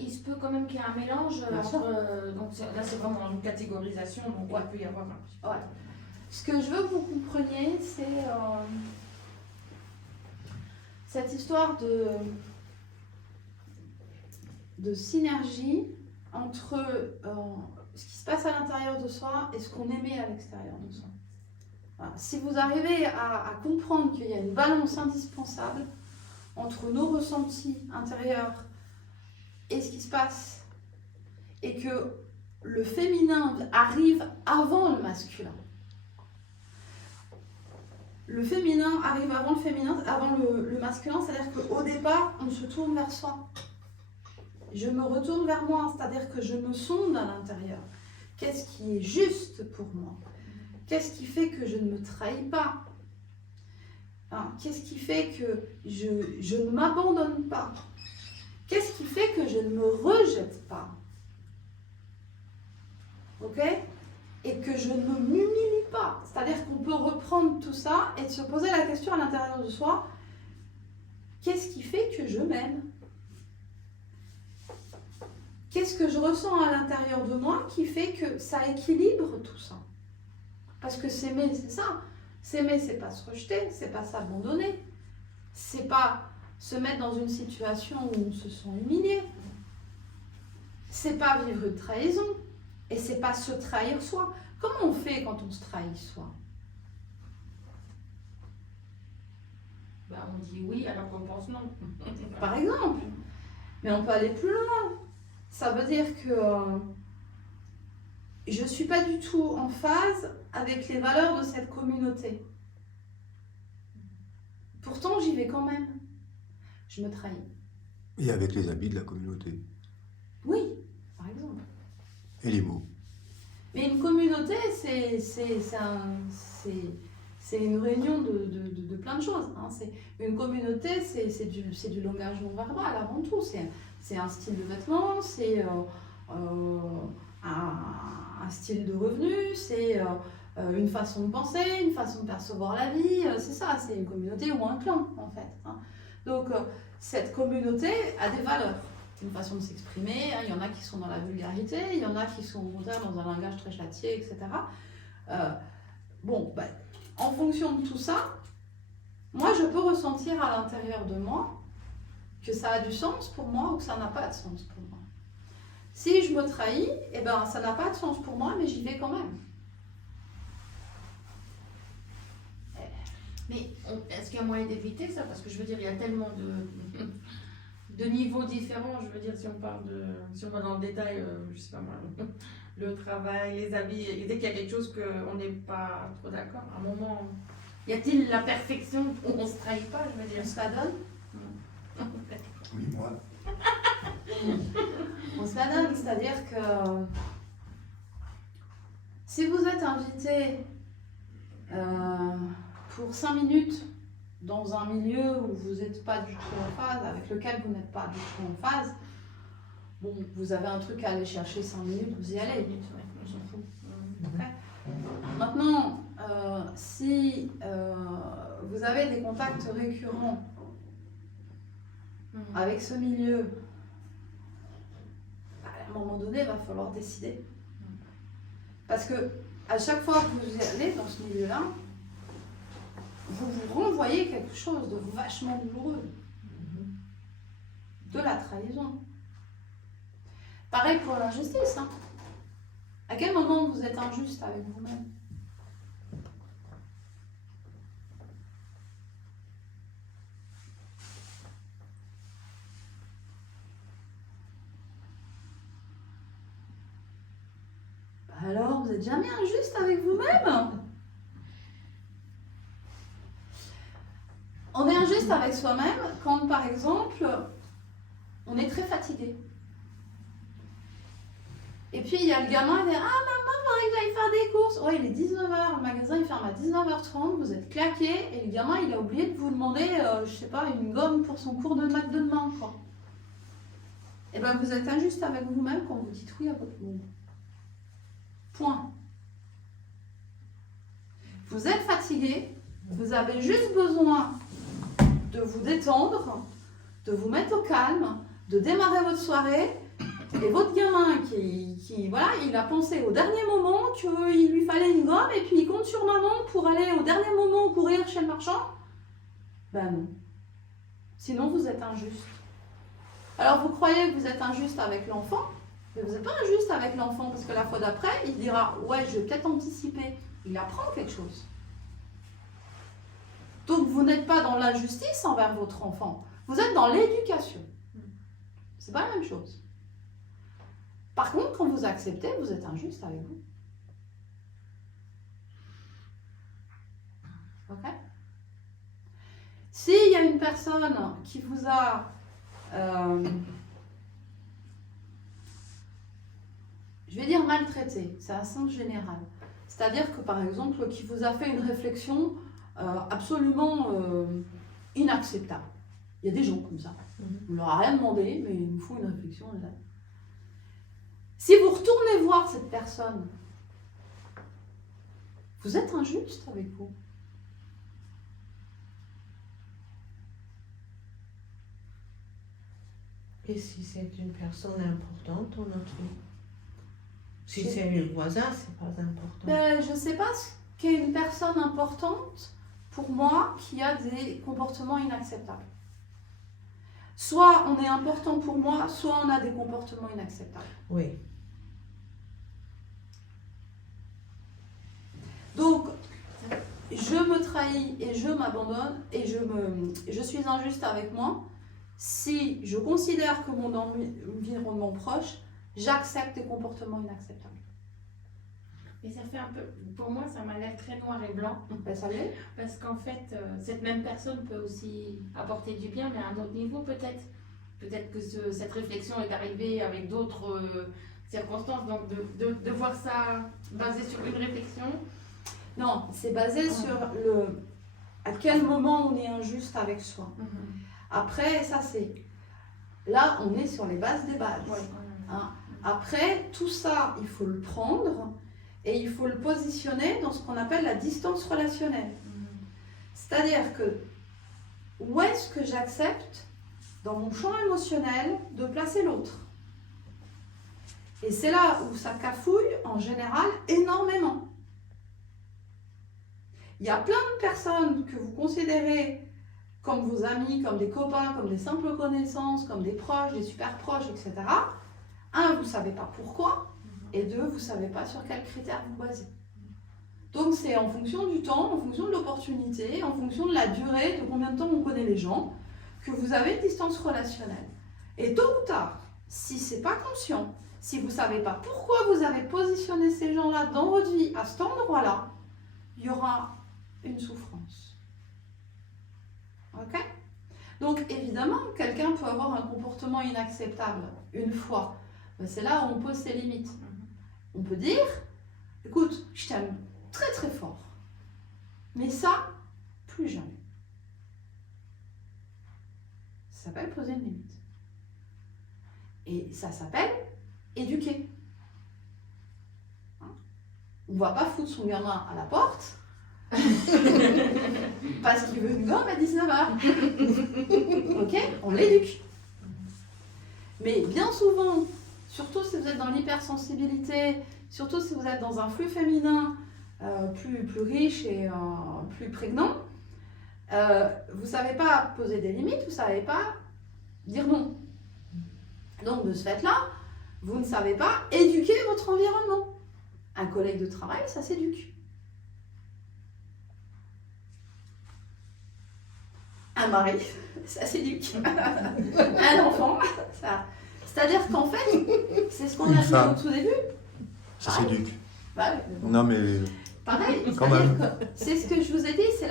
Il se peut quand même qu'il y ait un mélange entre. Donc là, c'est vraiment une catégorisation, donc il peut y avoir un petit peu. Ouais. Ce que je veux que vous compreniez, c'est cette histoire de synergie entre ce qui se passe à l'intérieur de soi et ce qu'on émet à l'extérieur de soi. Voilà. Si vous arrivez à comprendre qu'il y a une balance indispensable entre nos ressentis intérieurs et ce qui se passe, et que le féminin arrive avant le masculin. Le féminin arrive avant le féminin, avant le masculin, c'est-à-dire qu'au départ, on se tourne vers soi. Je me retourne vers moi, c'est-à-dire que je me sonde à l'intérieur. Qu'est-ce qui est juste pour moi? Qu'est-ce qui fait que je ne me trahis pas? Hein, qu'est-ce qui fait que je ne m'abandonne pas? Qu'est-ce qui fait que je ne me rejette pas? Ok? Et que je ne m'humilie pas. C'est-à-dire qu'on peut reprendre tout ça et se poser la question à l'intérieur de soi, qu'est-ce qui fait que je m'aime? Qu'est-ce que je ressens à l'intérieur de moi qui fait que ça équilibre tout ça? Parce que s'aimer, c'est ça. S'aimer, c'est pas se rejeter, c'est pas s'abandonner. C'est pas se mettre dans une situation où on se sent humilié. C'est pas vivre une trahison. Et c'est pas se trahir soi. Comment on fait quand on se trahit soi? On dit oui alors qu'on pense non. Par exemple. Mais on peut aller plus loin. Ça veut dire que je ne suis pas du tout en phase avec les valeurs de cette communauté. Pourtant, j'y vais quand même. Je me trahis. Et avec les habits de la communauté. Oui, par exemple. Et les mots. Mais une communauté, c'est une réunion de plein de choses. Hein. Une communauté, c'est du langage non verbal avant tout. C'est un style de vêtements, c'est un style de revenu, c'est une façon de penser, une façon de percevoir la vie. C'est ça, c'est une communauté ou un clan en fait. Hein. Donc cette communauté a des valeurs. Une façon de s'exprimer, il y en a qui sont dans la vulgarité, il y en a qui sont au contraire dans un langage très châtié, etc. En fonction de tout ça, moi je peux ressentir à l'intérieur de moi que ça a du sens pour moi ou que ça n'a pas de sens pour moi. Si je me trahis, eh ben, ça n'a pas de sens pour moi, mais j'y vais quand même. Mais est-ce qu'il y a moyen d'éviter ça? Parce que je veux dire, il y a tellement de niveaux différents. Je veux dire, si on va dans le détail, je sais pas moi, le travail, les habits, et dès qu'il y a quelque chose qu'on n'est pas trop d'accord, à un moment, y a-t-il la perfection où on ne se trahit pas, je veux dire? On se la donne? Oui, moi. On se la donne, c'est-à-dire que si vous êtes invité pour 5 minutes dans un milieu où vous n'êtes pas du tout en phase, avec lequel vous n'êtes pas du tout en phase, bon, vous avez un truc à aller chercher 5 minutes, vous y allez. On s'en fout. Okay. Maintenant, si vous avez des contacts récurrents avec ce milieu, à un moment donné, il va falloir décider. Parce que à chaque fois que vous allez dans ce milieu-là, vous vous renvoyez quelque chose de vachement douloureux. De la trahison. Pareil pour l'injustice. Hein. À quel moment vous êtes injuste avec vous-même? Alors, vous n'êtes jamais injuste avec vous-même? On est injuste avec soi-même quand, par exemple, on est très fatigué. Et puis, il y a le gamin qui dit « Ah, maman, il faudrait que j'aille faire des courses. » Ouais, il est 19h, le magasin, il ferme à 19h30, vous êtes claqué, et le gamin, il a oublié de vous demander, je sais pas, une gomme pour son cours de maths de demain, quoi. Et bien, vous êtes injuste avec vous-même quand vous dites oui à votre monde. Point. Vous êtes fatigué, vous avez juste besoin de vous détendre, de vous mettre au calme, de démarrer votre soirée et votre gamin voilà, il a pensé au dernier moment qu'il lui fallait une gomme et puis il compte sur maman pour aller au dernier moment courir chez le marchand. Ben non. Sinon vous êtes injuste. Alors vous croyez que vous êtes injuste avec l'enfant, mais vous n'êtes pas injuste avec l'enfant parce que la fois d'après, il dira « ouais, je vais peut-être anticiper ». Il apprend quelque chose. Donc vous n'êtes pas dans l'injustice envers votre enfant, vous êtes dans l'éducation. C'est pas la même chose. Par contre, quand vous acceptez, vous êtes injuste avec vous. Ok? S'il y a une personne qui vous a je vais dire maltraité, c'est un sens général. C'est-à-dire que par exemple, qui vous a fait une réflexion absolument inacceptable. Il y a des gens comme ça. On leur a rien demandé, mais ils nous font une réflexion. Là. Si vous retournez voir cette personne, vous êtes injuste avec vous. Et si c'est une personne importante dans notre vie? Si c'est le voisin, c'est pas important. Je ne sais pas ce qu'est une personne importante pour moi qui a des comportements inacceptables. Soit on est important pour moi, soit on a des comportements inacceptables. Oui. Donc, je me trahis et je m'abandonne et je suis injuste avec moi si je considère que mon environnement proche, j'accepte des comportements inacceptables. Et ça fait un peu, pour moi, ça m'a l'air très noir et blanc. Ben, ça l'est. Parce qu'en fait, cette même personne peut aussi apporter du bien, mais à un autre niveau peut-être. Peut-être que cette réflexion est arrivée avec d'autres circonstances. Donc de voir ça basé sur une réflexion. Non, c'est basé sur à quel moment on est injuste avec soi. Après, ça c'est... Là, on est sur les bases des bases. Ouais. Hein. Après, tout ça, il faut le prendre et il faut le positionner dans ce qu'on appelle la distance relationnelle. C'est-à-dire que où est-ce que j'accepte, dans mon champ émotionnel, de placer l'autre? Et c'est là où ça cafouille, en général, énormément. Il y a plein de personnes que vous considérez comme vos amis, comme des copains, comme des simples connaissances, comme des proches, des super proches, etc. Un, vous ne savez pas pourquoi, et deux, vous ne savez pas sur quels critères vous basez. Donc c'est en fonction du temps, en fonction de l'opportunité, en fonction de la durée, de combien de temps on connaît les gens, que vous avez une distance relationnelle. Et tôt ou tard, si ce n'est pas conscient, si vous ne savez pas pourquoi vous avez positionné ces gens-là dans votre vie, à cet endroit-là, il y aura une souffrance. Ok? Donc évidemment, quelqu'un peut avoir un comportement inacceptable une fois. Ben, c'est là où on pose ses limites. On peut dire, écoute, je t'aime très très fort, mais ça, plus jamais. Ça s'appelle poser une limite. Et ça s'appelle éduquer. Hein? On ne va pas foutre son gamin à la porte parce qu'il veut une gomme à 19h. Ok? On l'éduque. Mais bien souvent, surtout si vous êtes dans l'hypersensibilité, surtout si vous êtes dans un flux féminin plus riche et plus prégnant, vous ne savez pas poser des limites, vous ne savez pas dire non. Donc de ce fait-là, vous ne savez pas éduquer votre environnement. Un collègue de travail, ça s'éduque. Un mari, ça s'éduque. Un enfant, ça... C'est-à-dire qu'en fait, c'est ce qu'on a dit au tout début. Ça s'éduque. Bah, Non mais pareil, quand même. c'est ce que je vous ai dit, c'est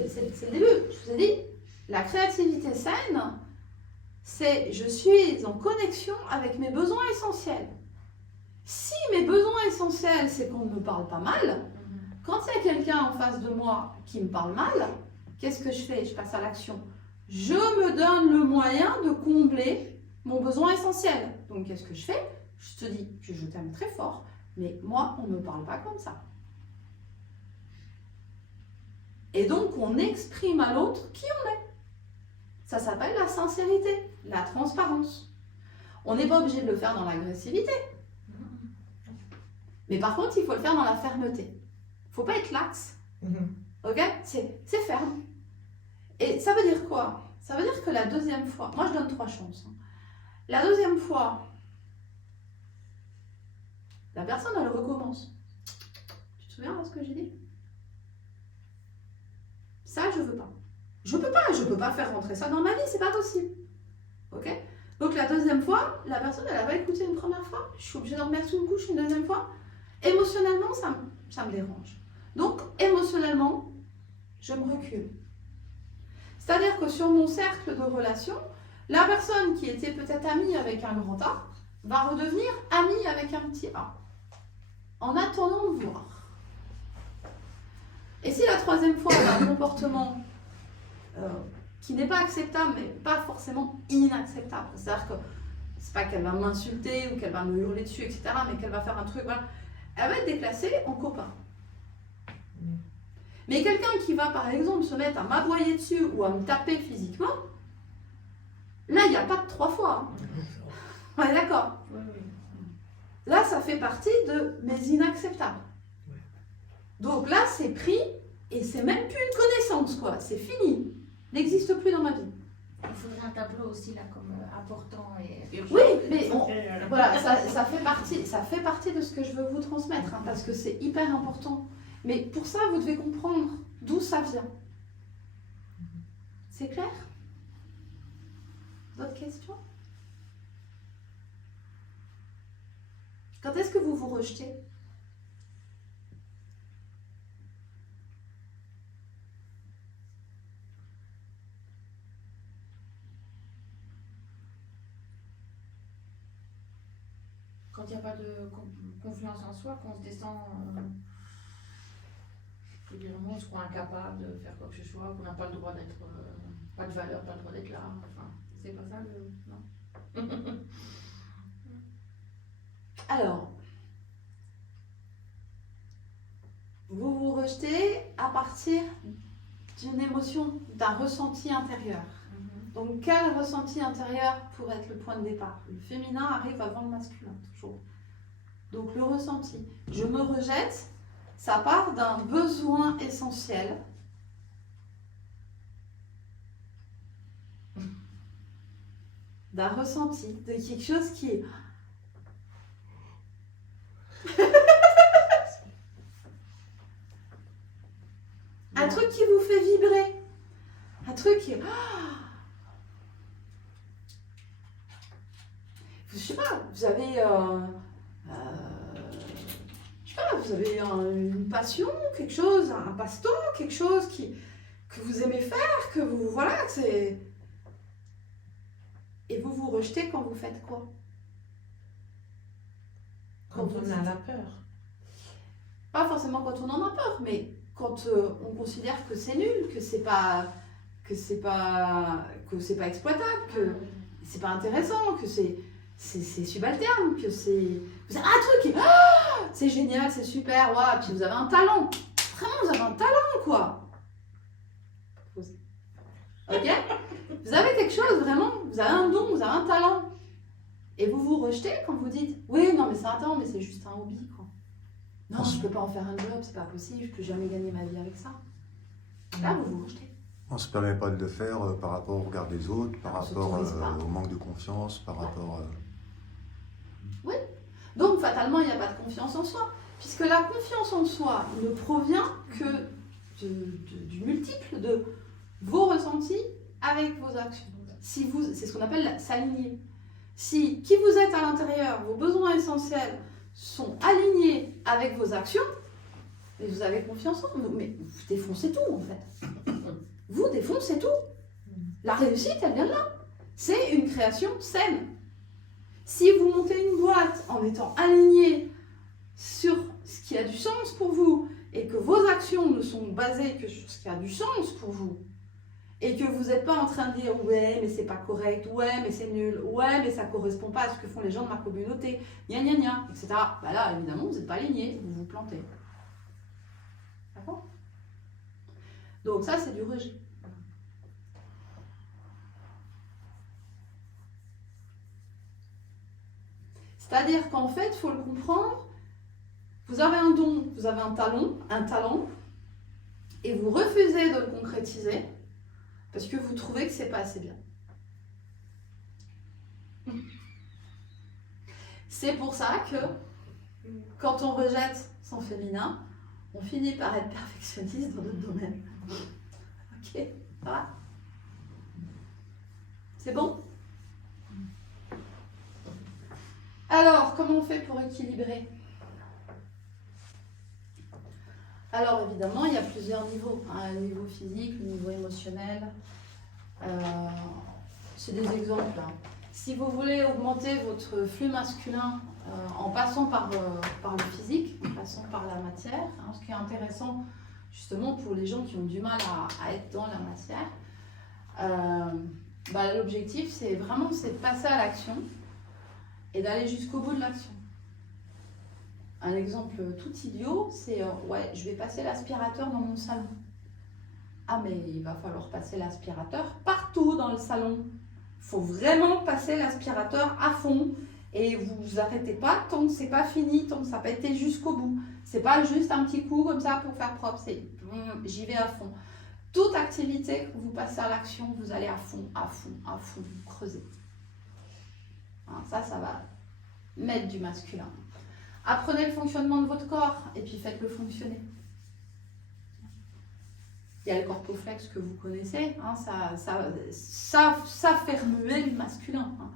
le début. Je vous ai dit, la créativité saine, c'est je suis en connexion avec mes besoins essentiels. Si mes besoins essentiels, c'est qu'on ne me parle pas mal, quand il y a quelqu'un en face de moi qui me parle mal, qu'est-ce que je fais? Je passe à l'action. Je me donne le moyen de combler mon besoin essentiel. Donc qu'est-ce que je fais? Je te dis que je t'aime très fort, mais moi, on ne me parle pas comme ça. Et donc, on exprime à l'autre qui on est. Ça s'appelle la sincérité, la transparence. On n'est pas obligé de le faire dans l'agressivité. Mais par contre, il faut le faire dans la fermeté. Il ne faut pas être lax. Ok? C'est ferme. Et ça veut dire quoi? Ça veut dire que la deuxième fois, moi je donne 3 chances. La deuxième fois, la personne elle recommence. Tu te souviens de ce que j'ai dit? Ça, je veux pas. Je peux pas faire rentrer ça dans ma vie, c'est pas possible. Ok? Donc la deuxième fois, la personne elle a pas écouté une première fois, je suis obligée d'en remettre une couche une deuxième fois. Émotionnellement, ça me dérange. Donc émotionnellement, je me recule. C'est-à-dire que sur mon cercle de relations, la personne qui était peut-être amie avec un grand A va redevenir amie avec un petit A. En attendant de voir. Et si la troisième fois, elle a un comportement qui n'est pas acceptable, mais pas forcément inacceptable, c'est-à-dire que c'est pas qu'elle va m'insulter ou qu'elle va me hurler dessus, etc., mais qu'elle va faire un truc, voilà, elle va être déclassée en copain. Mais quelqu'un qui va, par exemple, se mettre à m'aboyer dessus ou à me taper physiquement, là, il n'y a pas de 3 fois. Hein. Ouais, d'accord. Oui, oui. Là, ça fait partie de mes inacceptables. Donc là, c'est pris et c'est même plus une connaissance, quoi. C'est fini. N'existe plus dans ma vie. Il faudrait un tableau aussi là comme important et urgent. Oui, mais on, voilà, ça fait partie de ce que je veux vous transmettre, hein, parce que c'est hyper important. Mais pour ça, vous devez comprendre d'où ça vient. C'est clair? D'autres questions? Quand est-ce que vous vous rejetez? Quand il n'y a pas de confiance en soi, qu'on se descend, régulièrement, on se croit incapable de faire quoi que ce soit, qu'on n'a pas le droit d'être, pas de valeur, pas le droit d'être là. Enfin, c'est pas ça le. Non. Alors, vous vous rejetez à partir d'une émotion, d'un ressenti intérieur. Donc, quel ressenti intérieur pourrait être le point de départ? Le féminin arrive avant le masculin, toujours. Donc, le ressenti. Je me rejette, ça part d'un besoin essentiel. D'un ressenti, de quelque chose qui est... un truc qui vous fait vibrer. Un truc qui... je sais pas, vous avez... je sais pas, vous avez une passion, quelque chose, un passe-temps, quelque chose que vous aimez faire, que vous... Voilà, que c'est... Et vous vous rejetez quand vous faites quoi? Quand on a la peur. Pas forcément quand on en a peur, mais quand on considère que c'est nul, que c'est pas exploitable, que c'est pas intéressant, que c'est subalterne, que c'est... Vous avez un truc qui... c'est génial, c'est super, ouais, puis vous avez un talent. Vraiment, vous avez un talent, quoi. Ok? Vous avez quelque chose, vraiment, vous avez un don, vous avez un talent. Et vous vous rejetez quand vous dites, oui, non, mais c'est un talent, mais c'est juste un hobby, quoi. Non, je peux pas en faire un job, c'est pas possible, je peux jamais gagner ma vie avec ça. Là, vous vous rejetez. On ne se permet pas de le faire par rapport au regard des autres, par On rapport s'autorise pas. au manque de confiance, par rapport... Oui. Donc, fatalement, il n'y a pas de confiance en soi. Puisque la confiance en soi ne provient que du multiple de vos ressentis avec vos actions. Si vous, c'est ce qu'on appelle s'aligner. Si qui vous êtes à l'intérieur, vos besoins essentiels sont alignés avec vos actions, et vous avez confiance en vous, mais vous défoncez tout en fait. Vous défoncez tout. La réussite, elle vient de là. C'est une création saine. Si vous montez une boîte en étant aligné sur ce qui a du sens pour vous et que vos actions ne sont basées que sur ce qui a du sens pour vous et que vous n'êtes pas en train de dire ouais mais c'est pas correct, ouais mais c'est nul, ouais mais ça correspond pas à ce que font les gens de ma communauté, gna gna gna, etc. Bah là évidemment vous n'êtes pas aligné, vous vous plantez. D'accord? Donc ça c'est du rejet. C'est-à-dire qu'en fait, il faut le comprendre, vous avez un don, vous avez un talent, et vous refusez de le concrétiser parce que vous trouvez que c'est pas assez bien. C'est pour ça que quand on rejette son féminin, on finit par être perfectionniste dans d'autres domaines. Ok, ça va? C'est bon? Alors, comment on fait pour équilibrer? Alors, évidemment, il y a plusieurs niveaux. Hein, le niveau physique, le niveau émotionnel. C'est des exemples. Hein. Si vous voulez augmenter votre flux masculin en passant par le physique, en passant par la matière, hein, ce qui est intéressant justement pour les gens qui ont du mal à être dans la matière, l'objectif c'est de passer à l'action et d'aller jusqu'au bout de l'action. Un exemple tout idiot, c'est ouais, je vais passer l'aspirateur dans mon salon. Ah, mais il va falloir passer l'aspirateur partout dans le salon. Il faut vraiment passer l'aspirateur à fond et vous vous arrêtez pas tant que c'est pas fini, tant que ça n'a pas été jusqu'au bout. C'est pas juste un petit coup comme ça pour faire propre, c'est j'y vais à fond. Toute activité que vous passez à l'action, vous allez à fond, vous creusez. Hein, ça va mettre du masculin. Apprenez le fonctionnement de votre corps et puis faites-le fonctionner. Il y a le corpoflex que vous connaissez, hein, ça fait remuer le masculin. Hein.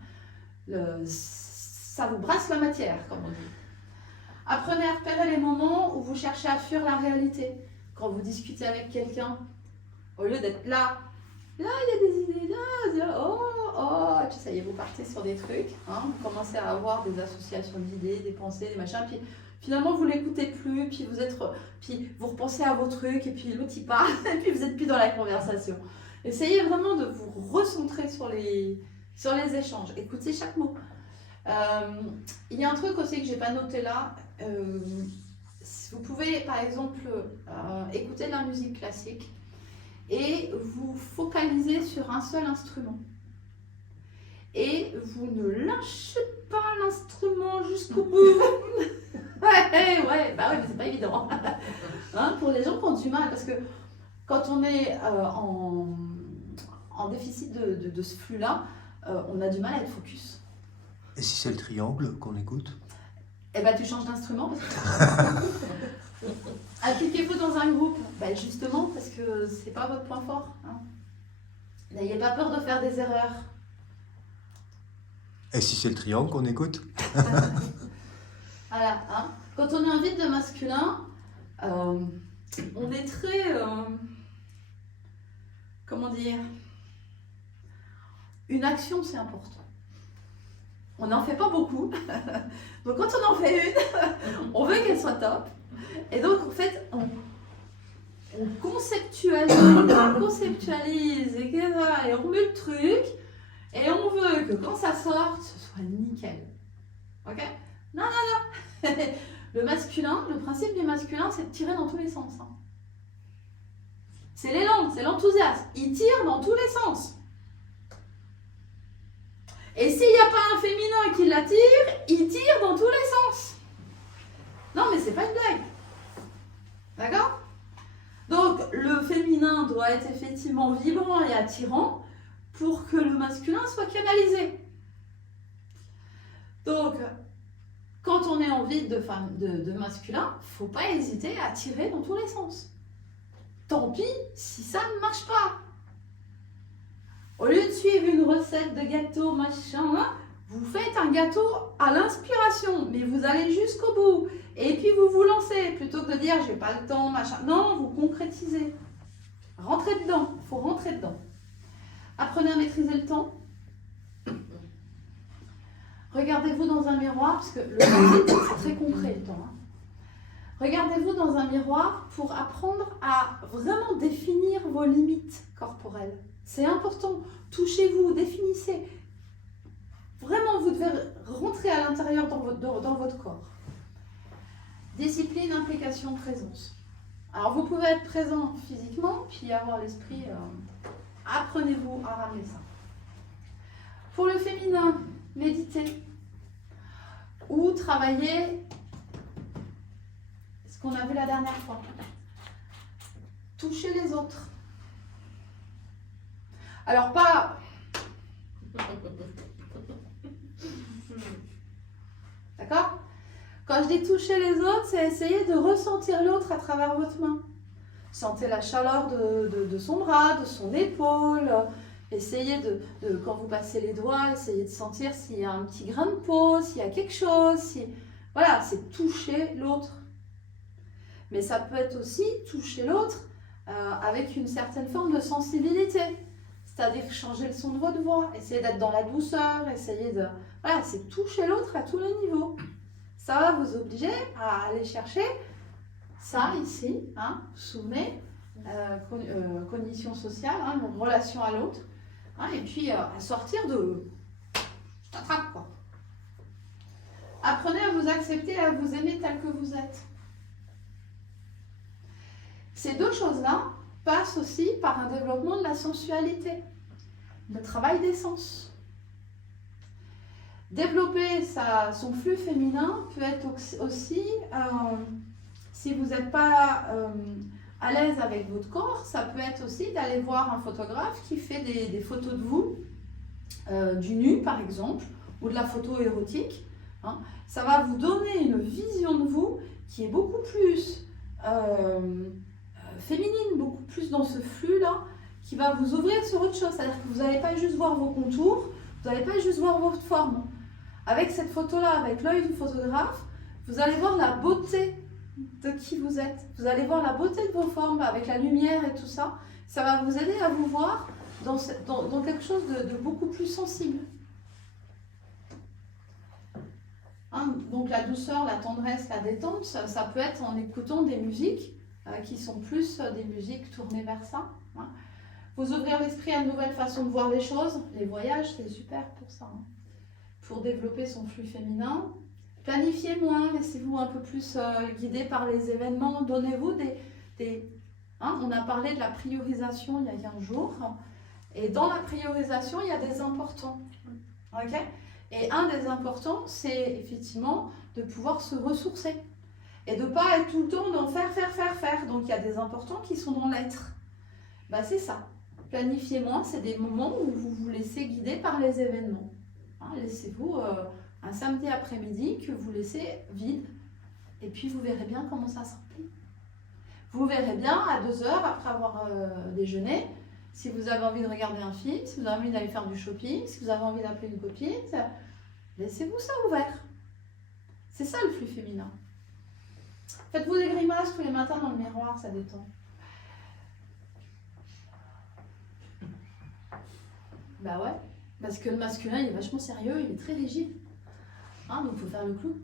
Ça vous brasse la matière, comme on dit. Apprenez à repérer les moments où vous cherchez à fuir la réalité. Quand vous discutez avec quelqu'un, au lieu d'être là, il y a des idées, là, et puis ça y est, vous partez sur des trucs, hein, vous commencez à avoir des associations d'idées, des pensées, des machins, puis finalement vous l'écoutez plus, puis vous repensez à vos trucs, et puis l'autre il part, et puis vous n'êtes plus dans la conversation. Essayez vraiment de vous recentrer sur les échanges, écoutez chaque mot. Il y a un truc aussi que j'ai pas noté là, vous pouvez par exemple écouter de la musique classique, et vous focalisez sur un seul instrument. Et vous ne lâchez pas l'instrument jusqu'au bout. ouais, mais c'est pas évident. Hein, pour les gens qui ont du mal, parce que quand on est en déficit de ce flux-là, on a du mal à être focus. Et si c'est le triangle qu'on écoute? Eh ben, tu changes d'instrument. Appliquez-vous dans un groupe, justement parce que c'est pas votre point fort. Hein. N'ayez pas peur de faire des erreurs. Et si c'est le triangle qu'on écoute? Voilà. Hein. Quand on est en vide de masculin, on est très... comment dire? Une action, c'est important. On n'en fait pas beaucoup. Donc quand on en fait une, on veut qu'elle soit top. Et donc en fait, on conceptualise, et on remet le truc, et on veut que quand ça sorte, ce soit nickel. Ok? Non. Le masculin, le principe du masculin, c'est de tirer dans tous les sens. Hein. C'est l'élan, c'est l'enthousiasme. Il tire dans tous les sens. Et s'il n'y a pas un féminin qui l'attire, il tire dans tous les sens. Non, mais c'est pas une blague. D'accord? Donc, le féminin doit être effectivement vibrant et attirant pour que le masculin soit canalisé. Donc, quand on est en vide de masculin, il ne faut pas hésiter à tirer dans tous les sens. Tant pis si ça ne marche pas. Au lieu de suivre une recette de gâteau, machin, vous faites un gâteau à l'inspiration, mais vous allez jusqu'au bout. Et puis vous vous lancez, plutôt que de dire j'ai pas le temps, machin. Non, vous concrétisez. Rentrez dedans, il faut rentrer dedans. Apprenez à maîtriser le temps. Regardez-vous dans un miroir, parce que le temps c'est très concret le temps. Hein. Regardez-vous dans un miroir pour apprendre à vraiment définir vos limites corporelles. C'est important. Touchez-vous, définissez. Vraiment, vous devez rentrer à l'intérieur dans votre corps. Discipline, implication, présence. Alors, vous pouvez être présent physiquement, puis avoir l'esprit. Apprenez-vous à ramener ça. Pour le féminin, méditez. ou travailler ce qu'on a vu la dernière fois. Toucher les autres. Alors pas... D'accord? Quand je dis toucher les autres, c'est essayer de ressentir l'autre à travers votre main. Sentez la chaleur de son bras, de son épaule. Essayez quand vous passez les doigts, essayez de sentir s'il y a un petit grain de peau, s'il y a quelque chose. Voilà, c'est toucher l'autre. Mais ça peut être aussi toucher l'autre avec une certaine forme de sensibilité. C'est-à-dire changer le son de votre voix, essayer d'être dans la douceur, essayer de... Voilà, c'est toucher l'autre à tous les niveaux. Ça va vous obliger à aller chercher ça ici, hein, vous vous souvenez, cognition sociale, hein, une relation à l'autre, hein, et puis à sortir de... Je t'attrape, quoi. Apprenez à vous accepter, à vous aimer tel que vous êtes. Ces deux choses-là passent aussi par un développement de la sensualité, le travail des sens. Développer son flux féminin peut être aussi, si vous n'êtes pas à l'aise avec votre corps, ça peut être aussi d'aller voir un photographe qui fait des photos de vous, du nu par exemple, ou de la photo érotique. Hein. Ça va vous donner une vision de vous qui est beaucoup plus féminine, beaucoup plus dans ce flux-là, qui va vous ouvrir sur autre chose. C'est-à-dire que vous n'allez pas juste voir vos contours, vous n'allez pas juste voir votre forme. Avec cette photo-là, avec l'œil du photographe, vous allez voir la beauté de qui vous êtes. Vous allez voir la beauté de vos formes avec la lumière et tout ça. Ça va vous aider à vous voir dans quelque chose de beaucoup plus sensible. Hein, donc la douceur, la tendresse, la détente, ça peut être en écoutant des musiques qui sont plus des musiques tournées vers ça. Hein. Vous ouvrir l'esprit à une nouvelle façon de voir les choses. Les voyages, c'est super pour ça. Hein. Pour développer son flux féminin. Planifiez moins, laissez-vous un peu plus guider par les événements. Donnez-vous hein, on a parlé de la priorisation il y a 15 jours. Et dans la priorisation, il y a des importants. Okay? Et un des importants, c'est effectivement de pouvoir se ressourcer. Et de ne pas être tout le temps dans faire. Donc il y a des importants qui sont dans l'être. Ben, c'est ça. Planifiez moins, c'est des moments où vous vous laissez guider par les événements. Hein, laissez-vous un samedi après-midi que vous laissez vide. Et puis vous verrez bien comment ça se remplit. Vous verrez bien à 2 heures après avoir déjeuné, si vous avez envie de regarder un film, si vous avez envie d'aller faire du shopping, si vous avez envie d'appeler une copine, laissez-vous ça ouvert. C'est ça le flux féminin. Faites-vous des grimaces tous les matins dans le miroir, ça détend. Bah ouais, parce que le masculin il est vachement sérieux, il est très rigide. Hein, donc il faut faire le clown.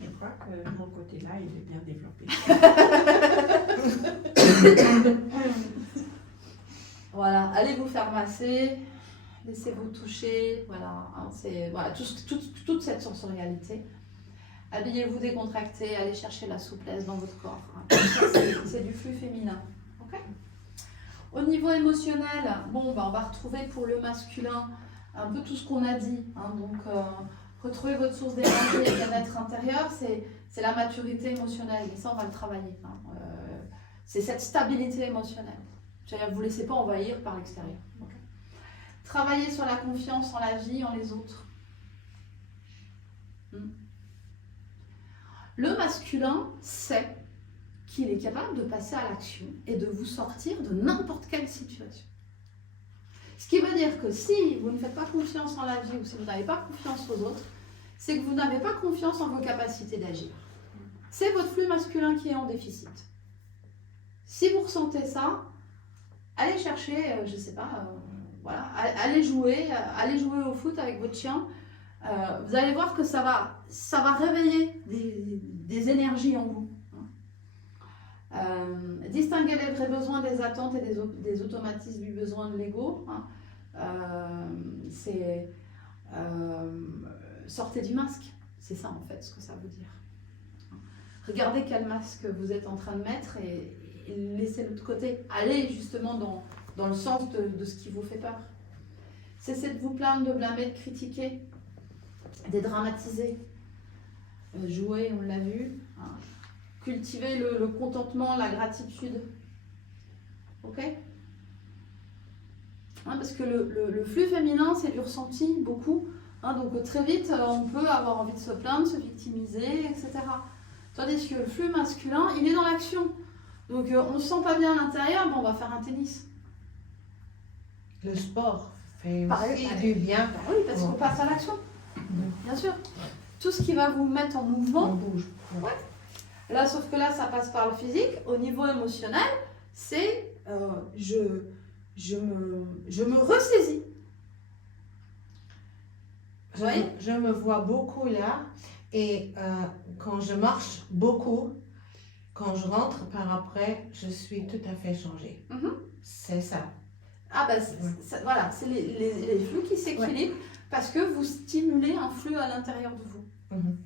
Je crois que mon côté-là, il est bien développé. Voilà, allez vous faire masser, laissez-vous toucher, voilà, hein, c'est voilà, toute cette sensorialité. Habillez-vous décontracté, allez chercher la souplesse dans votre corps. Hein. C'est du flux féminin. Okay. Au niveau émotionnel, bon, bah, on va retrouver pour le masculin un peu tout ce qu'on a dit. Hein, donc, retrouver votre source d'énergie et bien-être intérieur, c'est la maturité émotionnelle. Et ça, on va le travailler. Hein. C'est cette stabilité émotionnelle. C'est-à-dire que vous ne vous laissez pas envahir par l'extérieur. Okay. Travailler sur la confiance en la vie, en les autres. Le masculin sait qu'il est capable de passer à l'action et de vous sortir de n'importe quelle situation. Ce qui veut dire que si vous ne faites pas confiance en la vie ou si vous n'avez pas confiance aux autres, c'est que vous n'avez pas confiance en vos capacités d'agir. C'est votre flux masculin qui est en déficit. Si vous ressentez ça, allez chercher, je ne sais pas, voilà, allez jouer au foot avec votre chien. Vous allez voir que ça va réveiller des énergies en vous. Distinguer les vrais besoins des attentes et des automatismes du besoin de l'ego. Sortez du masque. C'est ça en fait ce que ça veut dire. Regardez quel masque vous êtes en train de mettre et laissez-le de côté. Allez justement dans le sens de ce qui vous fait peur. Cessez de vous plaindre, de blâmer, de critiquer. dédramatiser, jouer, on l'a vu, hein. Cultiver le contentement, la gratitude. Ok? Hein, parce que le flux féminin, c'est du ressenti, beaucoup. Hein, donc très vite, on peut avoir envie de se plaindre, se victimiser, etc. Tandis que le flux masculin, il est dans l'action. Donc on ne se sent pas bien à l'intérieur, bon, on va faire un tennis. Le sport fait Pareil, aussi du bien. Bah oui, parce qu'on passe à l'action. Bien sûr. Tout ce qui va vous mettre en mouvement. On bouge. Ouais. Là, sauf que là, ça passe par le physique. Au niveau émotionnel, c'est je me ressaisis. Vous voyez? Je me vois beaucoup là et quand je marche beaucoup, quand je rentre par après, je suis tout à fait changée. Mhm. C'est ça. Ah bah voilà, c'est les flux qui s'équilibrent parce que vous stimulez un flux à l'intérieur de vous. Mhm.